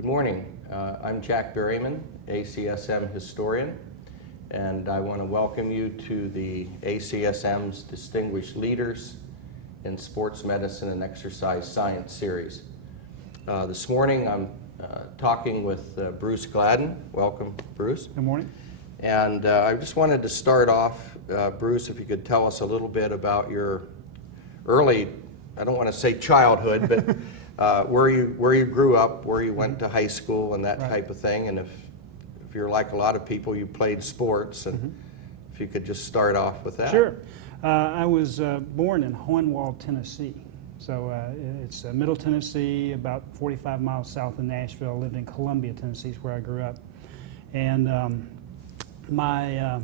Good morning. I'm Jack Berryman, ACSM historian, and I want to welcome you to the ACSM's Distinguished Leaders in Sports Medicine and Exercise Science series. This morning I'm talking with Bruce Gladden. Welcome, Bruce. Good morning. And I just wanted to start off, Bruce, if you could tell us a little bit about your early, I don't want to say childhood, but where you grew up, where you went to high school and that type of thing, and if you're like a lot of people, you played sports, and if you could just start off with that. Sure. I was born in Hohenwald, Tennessee. So it's Middle Tennessee, about 45 miles south of Nashville. Lived in Columbia, Tennessee, is where I grew up. And my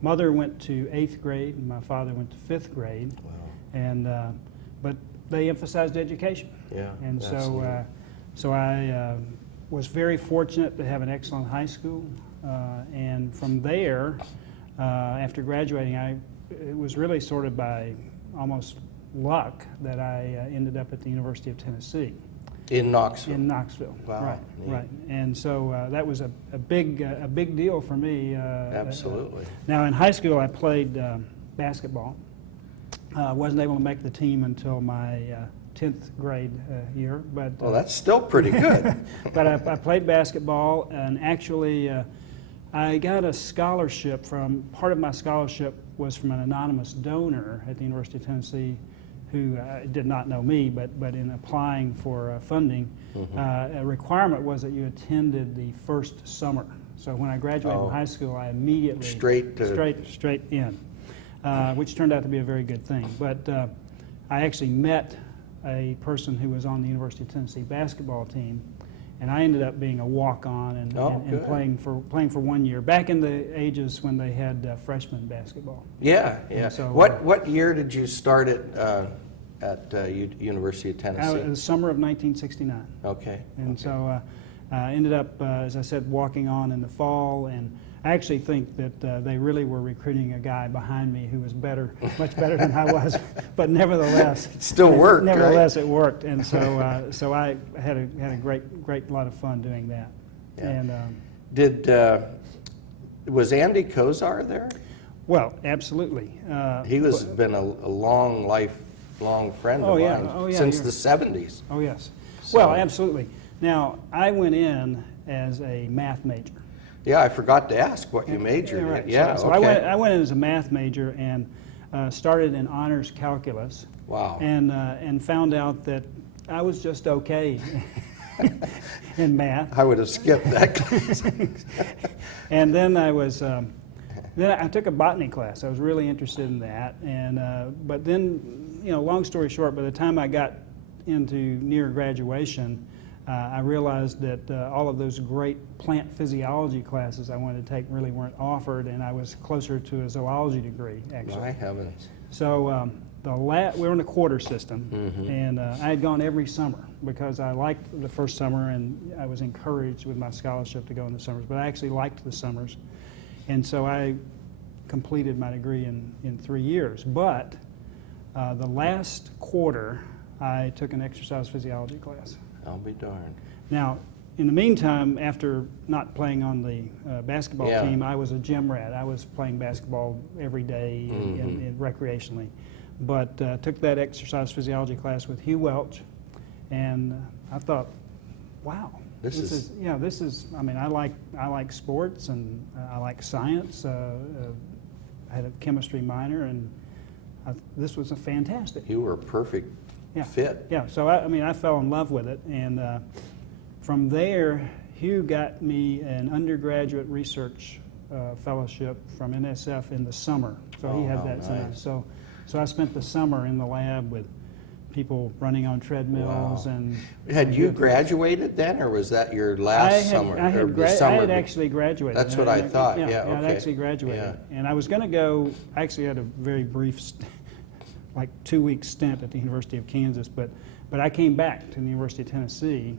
mother went to 8th grade, and my father went to 5th grade. Wow. And but they emphasized education. Yeah. And so so I was very fortunate to have an excellent high school. And from there, after graduating, it was really sort of by almost luck that I ended up at the University of Tennessee. In Knoxville. In Knoxville. Wow. Right. Neat. Right. And so that was a big deal for me. Absolutely. Now in high school, I played basketball. I wasn't able to make the team until my 10th grade year, but Well, that's still pretty good. but I played basketball, and actually I got a scholarship part of my scholarship was from an anonymous donor at the University of Tennessee who did not know me, but in applying for funding, a requirement was that you attended the first summer. So when I graduated from high school, I immediately straight in, which turned out to be a very good thing. But I actually met a person who was on the University of Tennessee basketball team, and I ended up being a walk-on and playing for 1 year, back in the ages when they had freshman basketball. Yeah, yeah. So, what year did you start at University of Tennessee? The summer of 1969. Okay. And okay. so I ended up, as I said, walking on in the fall, and I actually think that they really were recruiting a guy behind me who was much better than I was, but nevertheless, it still worked. Nevertheless, right? It worked, and so so I had a great lot of fun doing that. Yeah. And was Andy Kozar there? well, absolutely. He was been a lifelong friend of mine since the 70s. Oh yes. So- Well, absolutely. Now I went in as a math major. Yeah, I forgot to ask what you majored in. Right. Yeah, So okay. I went in as a math major and started in honors calculus. Wow. And found out that I was just okay in math. I would have skipped that class. And then then I took a botany class. I was really interested in that. And but then, long story short, by the time I got into near graduation, I realized that all of those great plant physiology classes I wanted to take really weren't offered, and I was closer to a zoology degree, actually. My heavens. So we were in a quarter system, and I had gone every summer because I liked the first summer, and I was encouraged with my scholarship to go in the summers, but I actually liked the summers. And so I completed my degree in 3 years. But the last quarter, I took an exercise physiology class. I'll be darned. Now, in the meantime, after not playing on the basketball team, I was a gym rat. I was playing basketball every day recreationally. But took that exercise physiology class with Hugh Welch, and I thought, wow, this is. I mean, I like sports, and I like science. I had a chemistry minor, and this was a fantastic. You were a perfect fit. Yeah, so I fell in love with it, and from there, Hugh got me an undergraduate research fellowship from NSF in the summer. So he had that. Nice. So I spent the summer in the lab with people running on treadmills. Wow. And Had you graduated then, or was that your last summer? I had actually graduated. That's what I thought. Yeah, I had okay. actually graduated, Yeah. and I was going to go. I actually had a very brief, like 2-week stint at the University of Kansas, but I came back to the University of Tennessee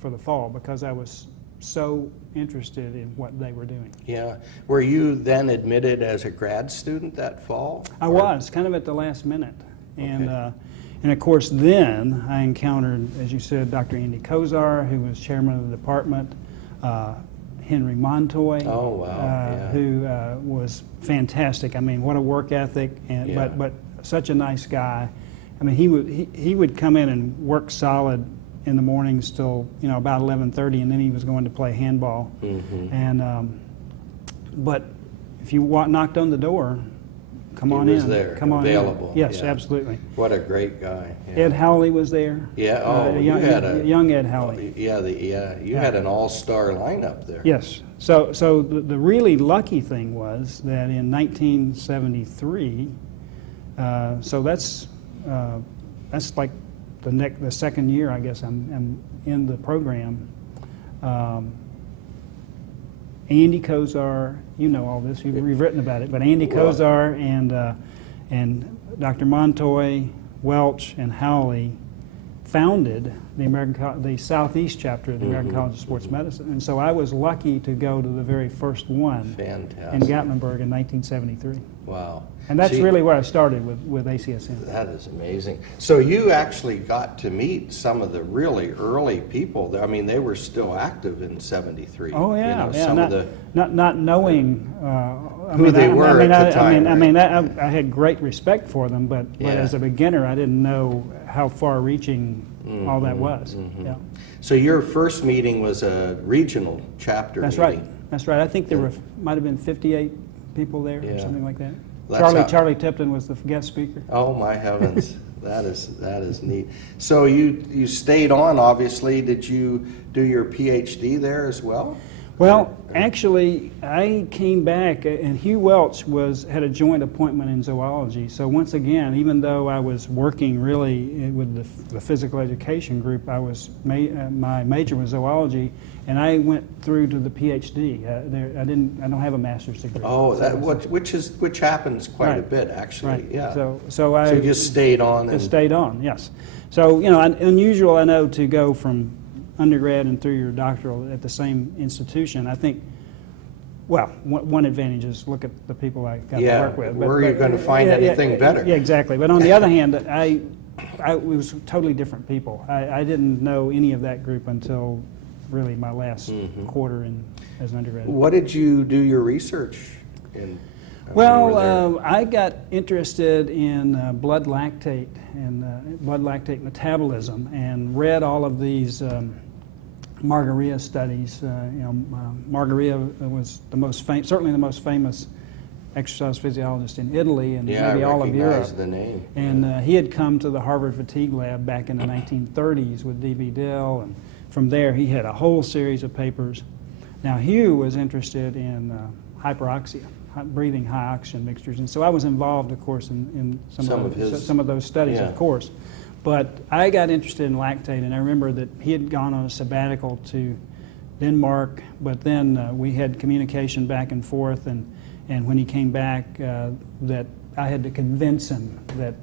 for the fall because I was so interested in what they were doing. Yeah. Were you then admitted as a grad student that fall? I was, kind of at the last minute. And Okay. And of course, then I encountered, as you said, Dr. Andy Kozar, who was chairman of the department, Henry Montoy, Oh, wow, yeah. who was fantastic. I mean, what a work ethic, and Yeah. but such a nice guy. I mean, he would come in and work solid in the mornings till about 11:30, and then he was going to play handball. Mm-hmm. And but if you knocked on the door, come on He was in. there, Come on available, in. Yes, yeah. absolutely. What a great guy. Yeah. Ed Howley was there. Yeah, oh, you young, had a... young Ed Howley. You had an all-star lineup there. Yes. So the really lucky thing was that in 1973, so that's like the second year, I guess, I'm in the program. Andy Kozar, you know all this, you've written about it, but Andy Well, Kozar and Dr. Montoy, Welch, and Howley founded the Southeast chapter of the American College of Sports Medicine. And so I was lucky to go to the very first one in Fantastic. Gatlinburg in 1973. Wow. And that's See, really where I started with ACSM. That is amazing. So you actually got to meet some of the really early people. I mean, they were still active in '73. Oh yeah, yeah. Some of the Not knowing who they were at the time. I had great respect for them, but Yeah. as a beginner, I didn't know how far-reaching all that was. Yeah. So your first meeting was a regional chapter That's meeting. right. That's right. I think there might have been 58 people there Yeah. or something like that. That's Charlie Tipton was the guest speaker. Oh my heavens, that is neat. So you stayed on, obviously. Did you do your Ph.D. there as well? Well, actually, I came back, and Hugh Welch had a joint appointment in zoology. So once again, even though I was working really with the physical education group, my major was zoology, and I went through to the Ph.D. I don't have a master's degree. Oh, which happens quite a Right. bit, actually. Right. Yeah. So I you just stayed on. just stayed on. Yes. So unusual, I know, to go from undergrad and through your doctoral at the same institution. I think, well, one advantage is look at the people I got to work with. Where are you going to find anything better? Yeah, exactly. But on the other hand, it was totally different people. I didn't know any of that group until really my last quarter as an undergraduate. What did you do your research in? Well, I got interested in blood lactate and blood lactate metabolism, and read all of these Margarita studies. Margarita was certainly the most famous exercise physiologist in Italy and maybe all of Europe. The name. And he had come to the Harvard Fatigue Lab back in the 1930s with D.B. Dill, and from there he had a whole series of papers. Now Hugh was interested in hyperoxia, breathing high oxygen mixtures, and so I was involved, of course, in some of those studies, of course. But I got interested in lactate, and I remember that he had gone on a sabbatical to Denmark, but then we had communication back and forth, and when he came back, that I had to convince him that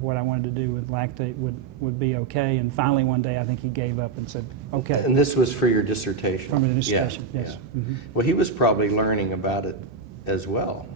what I wanted to do with lactate would be okay, and finally one day I think he gave up and said, okay. And this was for your dissertation? From a dissertation, yes. Yeah. Mm-hmm. Well, he was probably learning about it as well.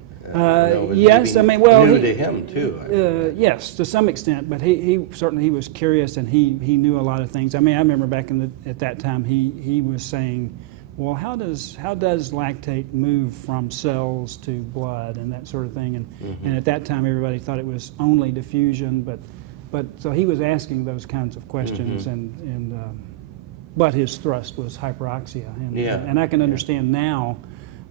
Yes, new to him too. Yes, to some extent, but he certainly was curious, and he knew a lot of things. I mean, I remember back at that time he was saying, well, how does lactate move from cells to blood and that sort of thing, and at that time everybody thought it was only diffusion, but so he was asking those kinds of questions, but his thrust was hyperoxia, and I can understand now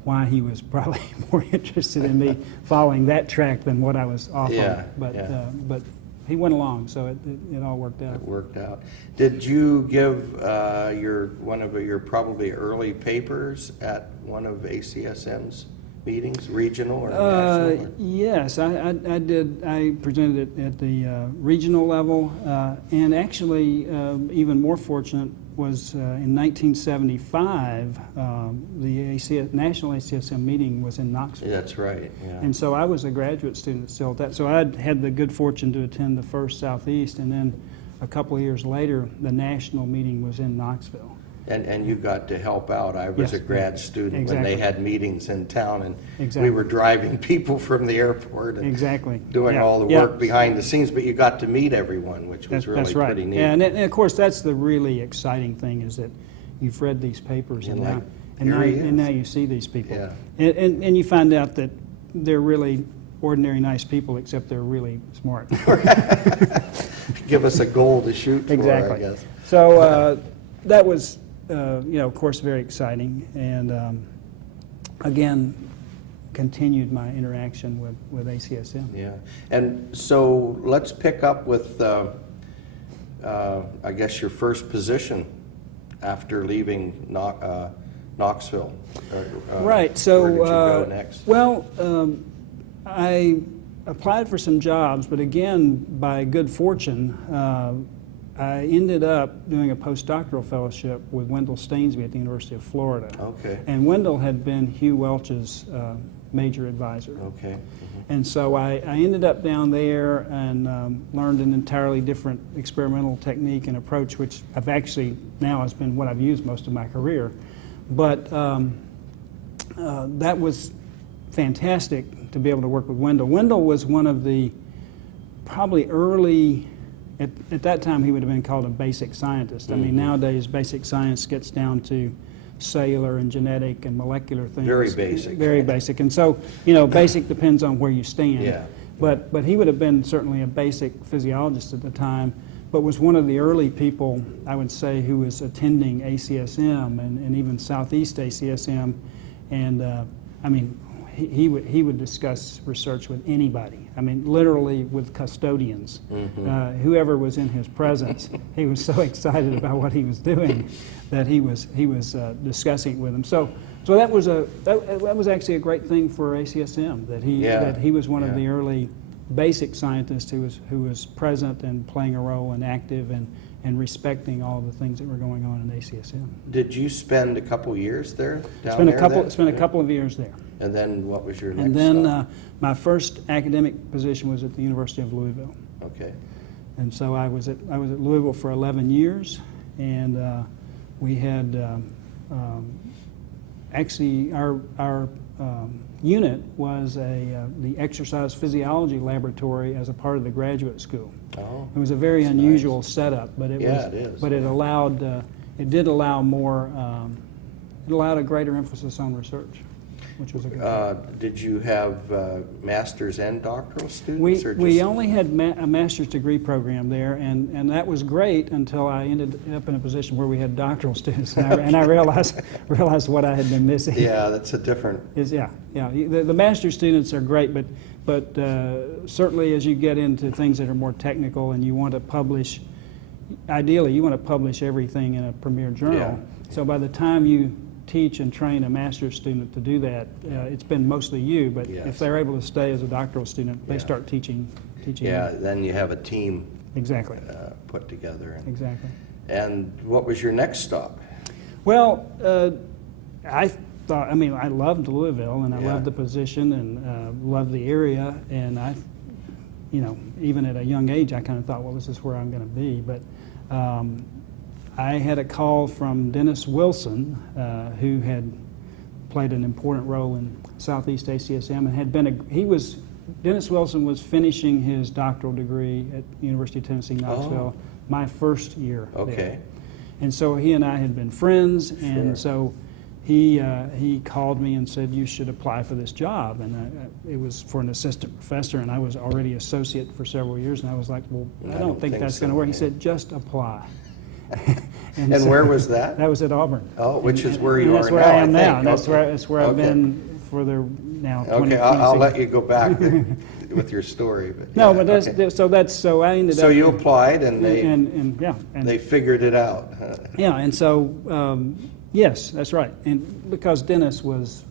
why he was probably more interested in me following that track than what I was off on. But he went along, so it all worked out. It worked out. Did you give one of your probably early papers at one of ACSM's meetings, regional or national? Yes, I did. I presented it at the regional level, and actually even more fortunate was in 1975, the National ACSM meeting was in Knoxville. That's right, yeah. And so I was a graduate student still at that. So I had the good fortune to attend the first Southeast, and then a couple of years later, the national meeting was in Knoxville. And you got to help out. I was Yes. a grad student when Exactly. they had meetings in town, and Exactly. we were driving people from the airport and Exactly. doing Yeah. all the Yeah. work behind the scenes, but you got to meet everyone, which was really That's right. pretty neat. Yeah, and of course, that's the really exciting thing, is that you've read these papers And and now, like, here he and now is. you see these people. Yeah. And you find out that they're really ordinary, nice people, except they're really smart. Give us a goal to shoot for, Exactly. I guess. So that was, of course, very exciting, and again, continued my interaction with ACSM. Yeah, and so let's pick up with, I guess, your first position after leaving Knoxville. Right. So where did you go next? Well, I applied for some jobs, but again, by good fortune, I ended up doing a postdoctoral fellowship with Wendell Stainsby at the University of Florida. Okay. And Wendell had been Hugh Welch's major advisor. Okay. And so I ended up down there and learned an entirely different experimental technique and approach, which I've actually now has been what I've used most of my career. But that was fantastic to be able to work with Wendell. Wendell was one of the probably early, at that time he would have been called a basic scientist. I mean, nowadays basic science gets down to cellular and genetic and molecular things. Very basic. Very basic. And so, basic depends on where you stand. Yeah. But he would have been certainly a basic physiologist at the time, but was one of the early people, I would say, who was attending ACSM and even Southeast ACSM. And I mean, he would discuss research with anybody. I mean, literally with custodians. Whoever was in his presence, he was so excited about what he was doing that he was discussing it with them. So that was actually a great thing for ACSM, that he was one of the early basic scientists who was present and playing a role and active and respecting all the things that were going on in ACSM. Did you spend a couple years there? Spent a couple of years there. And then what was your next And then stop? my first academic position was at the University of Louisville. Okay. And so I was at Louisville for 11 years, and we had actually our unit was the exercise physiology laboratory as a part of the graduate school. Oh, It was a very that's unusual nice. setup, but it is. it allowed it did allow more it allowed a greater emphasis on research, which was a good thing. Did you have master's and doctoral students? or We just- only had a master's degree program there, and that was great until I ended up in a position where we had doctoral students, and I realized what I had been missing. Yeah, that's a different. The master's students are great, but certainly as you get into things that are more technical and you want to publish, ideally you want to publish everything in a premier journal. Yeah. So by the time you teach and train a master's student to do that, it's been mostly you, but Yes. if they're able to stay as a doctoral student, they Yeah. start teaching. Yeah, then you have a team Exactly. put together. Exactly. And what was your next stop? Well, I loved Louisville, and I Yeah. loved the position, and loved the area, and even at a young age, I kind of thought, well, this is where I'm going to be. But I had a call from Dennis Wilson, who had played an important role in Southeast ACSM, and had been Dennis Wilson was finishing his doctoral degree at University of Tennessee, Knoxville, my first year there. Okay. And so he and I had been friends, and Sure. so he called me and said, you should apply for this job. And it was for an assistant professor, and I was already associate for several years, and I was like, well, I don't think that's going to work. He said, just apply. And so where was that? That was at Auburn. Oh, which is And- where and you are that's where now, I am now, think. and that's Okay. that's where I've Okay. been for the now 20, Okay, I'll 26 let you go back with your story. But No, yeah, but that's, okay. so I ended So up. you applied and and they figured it out. Yeah, and so, yes, that's right. And because Dennis was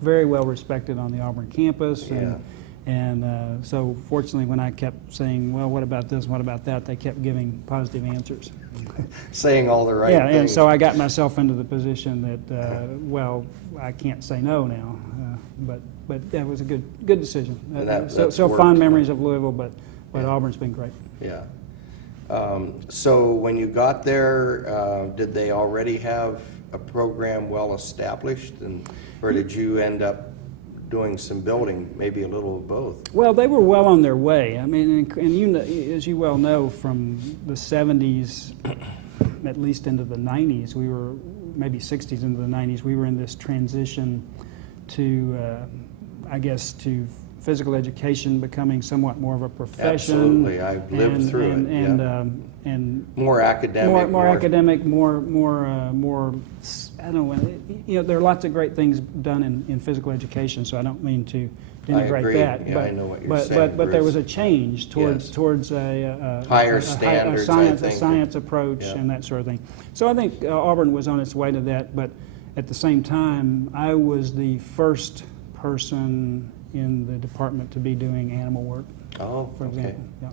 very well respected on the Auburn campus, and so fortunately when I kept saying, well, what about this, what about that, they kept giving positive answers. Saying all the right Yeah, things. and so I got myself into the position that, well, I can't say no now, but that was a good decision. And that's So worked. fond memories of Louisville, but Yeah. Auburn's been great. Yeah. So when you got there, did they already have a program well established, or did you end up doing some building, maybe a little of both? Well, they were well on their way. I mean, and you know, as you well know, from the 70s, at least into the 90s, we were, maybe 60s into the 90s, we were in this transition to, I guess, to physical education becoming somewhat more of a profession. Absolutely, I've lived through it. And more academic. more academic, more. I don't know. You know, there are lots of great things done in physical education, so I don't mean to denigrate agree. that. Yeah, but, I know what you're saying, but there Bruce. was a change towards Yes. towards a Higher standards, I science, think. a science approach, Yeah. and that sort of thing. So I think Auburn was on its way to that, but at the same time, I was the first person in the department to be doing animal work, Oh, for okay. example. Yeah.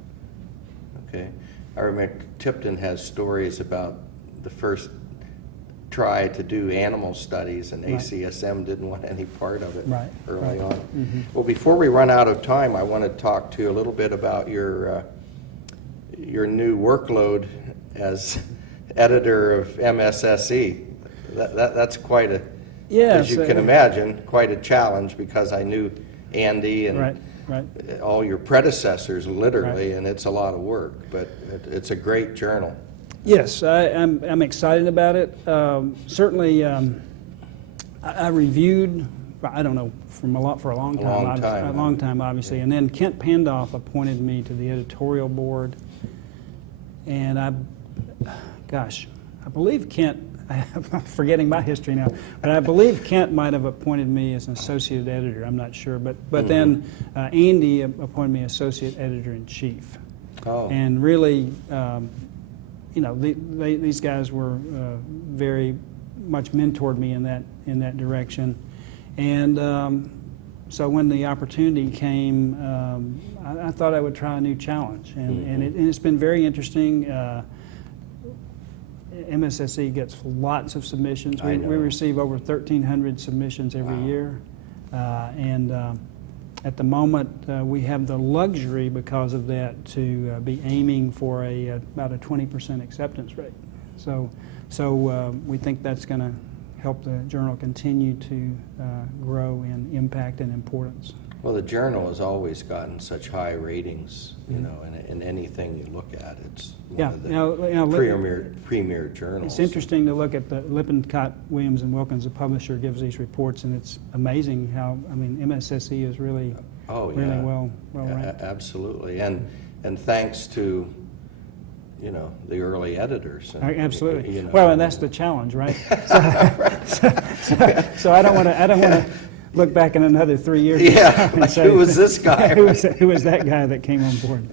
Okay. I remember Tipton has stories about the first try to do animal studies, and Right. ACSM didn't want any part of it Right, early right. on. Mm-hmm. Well, before we run out of time, I want to talk to you a little bit about your new workload as editor of MSSE. That's quite a, Yes, as you can imagine, quite a challenge, because I knew Andy and Right. all your predecessors, literally, Right. and it's a lot of work, but it's a great journal. Yes, I'm excited about it. Certainly, I reviewed. I don't know for a long time, obviously. Yeah. And then Kent Pandoff appointed me to the editorial board, and I believe Kent. I'm forgetting my history now, but I believe Kent might have appointed me as an associate editor. I'm not sure, but then Andy appointed me associate editor in chief. Oh, And really, you know, these guys were very much mentored me in that direction, and so when the opportunity came, I thought I would try a new challenge, and it's been very interesting. MSSE gets lots of submissions. We receive over 1,300 submissions every year, and at the moment, we have the luxury, because of that, to be aiming for about a 20% acceptance rate. So we think that's going to help the journal continue to grow in impact and importance. well, the journal has always gotten such high ratings, you know, in anything you look at. It's one of the premier journals. It's interesting to look at the Lippincott, Williams, and Wilkins, the publisher, gives these reports, and it's amazing how, I mean, MSSE is really, really well ranked. Absolutely, and thanks to, you know, the early editors. And, Absolutely. you know, Well, and that's the challenge, right? So I don't want to look back in another 3 years. Yeah, and like, say, who was this guy? who was that guy that came on board?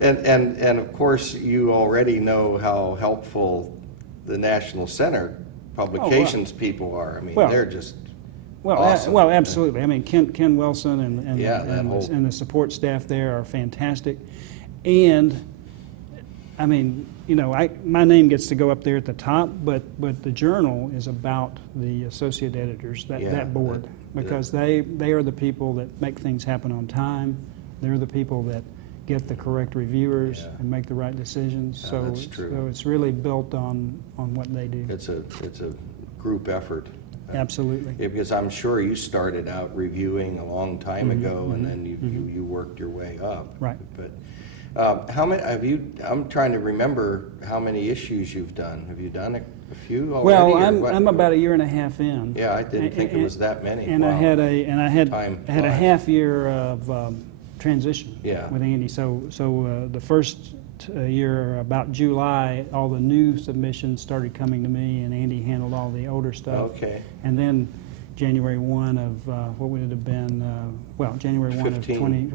And of course, you already know how helpful the National Center publications people are. I mean, they're just awesome. Well, absolutely. I mean, Ken Wilson and the support staff there are fantastic, and I mean, you know, my name gets to go up there at the top, but the journal is about the associate editors, that board, because they are the people that make things happen on time. They're the people that get the correct reviewers and make the right decisions. So that's true. So it's really built on what they do. It's a group effort. Absolutely. Because I'm sure you started out reviewing a long time ago, and then you worked your way up. Right. But how many have you? I'm trying to remember how many issues you've done. Have you done a few already? Well, or I'm about a year and a half in. Yeah, I didn't think it was that many. And Wow. I had a Time I had a flies. half year of transition Yeah. with Andy. So the first year, about July, all the new submissions started coming to me, and Andy handled all the older stuff. Okay. And then January 1 of what would it have been? January 1 of 15.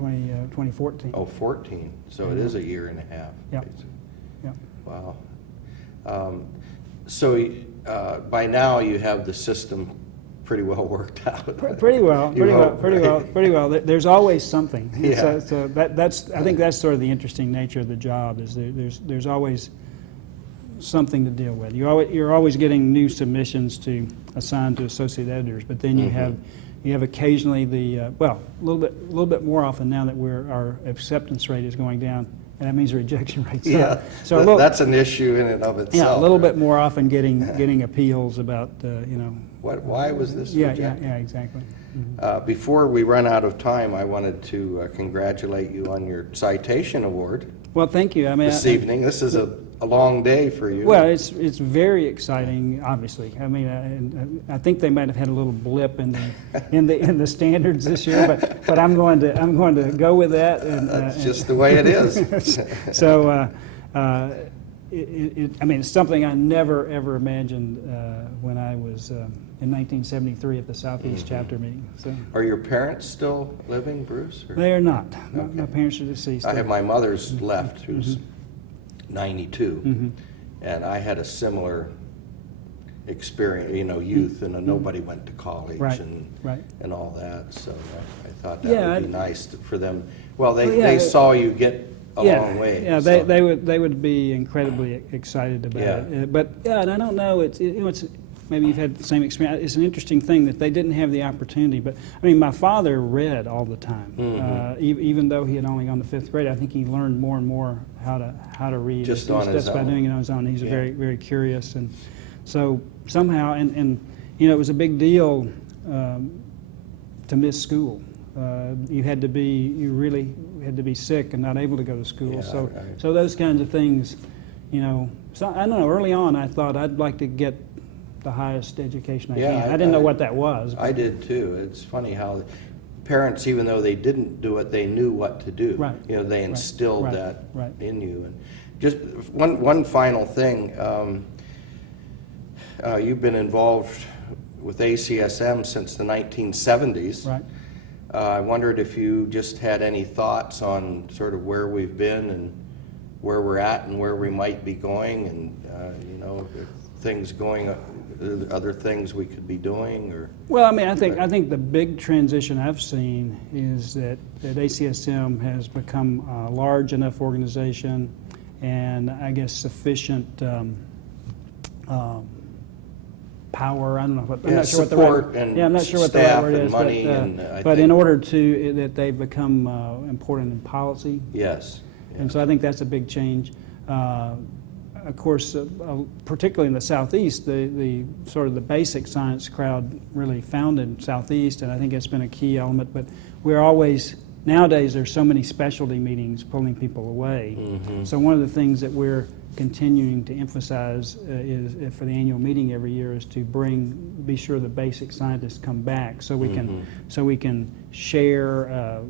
2014. Oh, 14. So it is a year and a half. Yep. basically. Yep. Wow. So by now you have the system pretty well worked out. Pretty well. There's always something. Yeah. So that's I think that's sort of the interesting nature of the job, is there's always something to deal with. You're always getting new submissions to assign to associate editors, but then you have occasionally a little bit more often now that our acceptance rate is going down. and that means the rejection rate's up. Yeah, So a little, that's an issue in and of itself. yeah, a little right? bit more often getting appeals about, Why was this yeah, rejected? yeah, exactly. Before we run out of time, I wanted to congratulate you on your citation award Well, thank you. I mean, this evening. This is a long day for you. well, it's very exciting. Obviously, I mean, I think they might have had a little blip in the standards this year, but I'm going to go with that. And, That's just the way it is. So, I mean, it's something I never ever imagined when I was in 1973 at the Southeast chapter meeting. So Are your parents still living, Bruce? or- they are not. My parents are deceased. I have my mother's left, who's 92, and I had a similar experience, youth, and nobody went to college Right, and right. and all that. So I thought that Yeah, would be nice for them. Well, they, Well, yeah, they saw you get a Yeah, long way. yeah, so- they would be incredibly excited about Yeah. it. But yeah, and I don't know. It's maybe you've had the same experience. It's an interesting thing that they didn't have the opportunity. But I mean, my father read all the time, even though he had only gone to fifth grade. I think he learned more and more how to read Just on his by own. doing it on his own. He's Yeah. very very curious, and so somehow and it was a big deal to miss school. You really had to be sick and not able to go to school. Yeah, So those kinds of things, So I don't know. Early on, I thought I'd like to get the highest education I Yeah, can. I didn't know what that was. I did too. It's funny how parents, even though they didn't do it, they knew what to do. Right. They instilled Right. that Right. in you. And just one final thing. You've been involved with ACSM since the 1970s. Right. I wondered if you just had any thoughts on sort of where we've been and where we're at and where we might be going, and things going, other things we could be doing, or. Well, I mean, I think the big transition I've seen is that ACSM has become a large enough organization, and I guess sufficient power. I don't know what. I'm Yeah, not sure what the support right. and Yeah, I'm not sure what the right staff word and is. money, but and I but think- in order to that they've become important in policy. Yes. And so I think that's a big change. Of course, particularly in the Southeast, the sort of the basic science crowd really founded Southeast, and I think it's been a key element. But we're always, nowadays, there's so many specialty meetings pulling people away. So one of the things that we're continuing to emphasize is for the annual meeting every year is to be sure the basic scientists come back so we can share,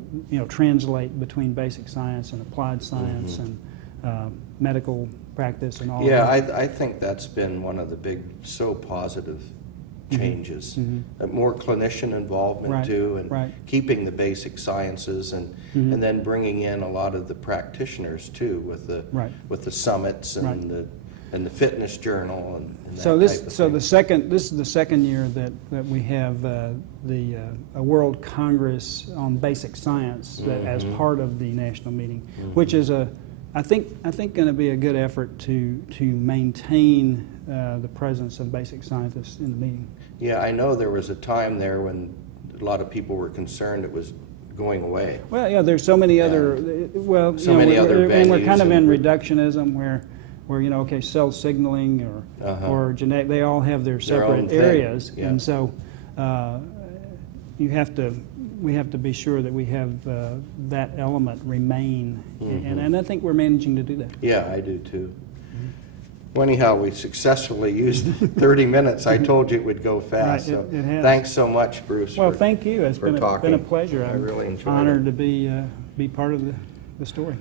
translate between basic science and applied science and medical practice and all Yeah, that. I think that's been one of the big, so positive changes. More clinician involvement Right, too, and right. keeping the basic sciences, and then bringing in a lot of the practitioners too Right. with the summits and Right. the fitness journal and that So type of this thing. is the second year that we have a World Congress on Basic Science as part of the national meeting, which is I think going to be a good effort to maintain the presence of basic scientists in the meeting. Yeah, I know there was a time there when a lot of people were concerned it was going away. Well, yeah, there's so many other So many other and we're kind venues of in and- reductionism where cell signaling or genetic, they all have their Their own separate thing, areas, yeah. and so we have to be sure that we have that element remain, and I think we're managing to do that. Yeah, I do too. Well, anyhow, we successfully used 30 minutes. I told you it would go fast. Right, So it has. thanks so much, Bruce. Well, for- thank you. It's for been a talking. pleasure. I I'm really enjoyed honored it. to be part of the story.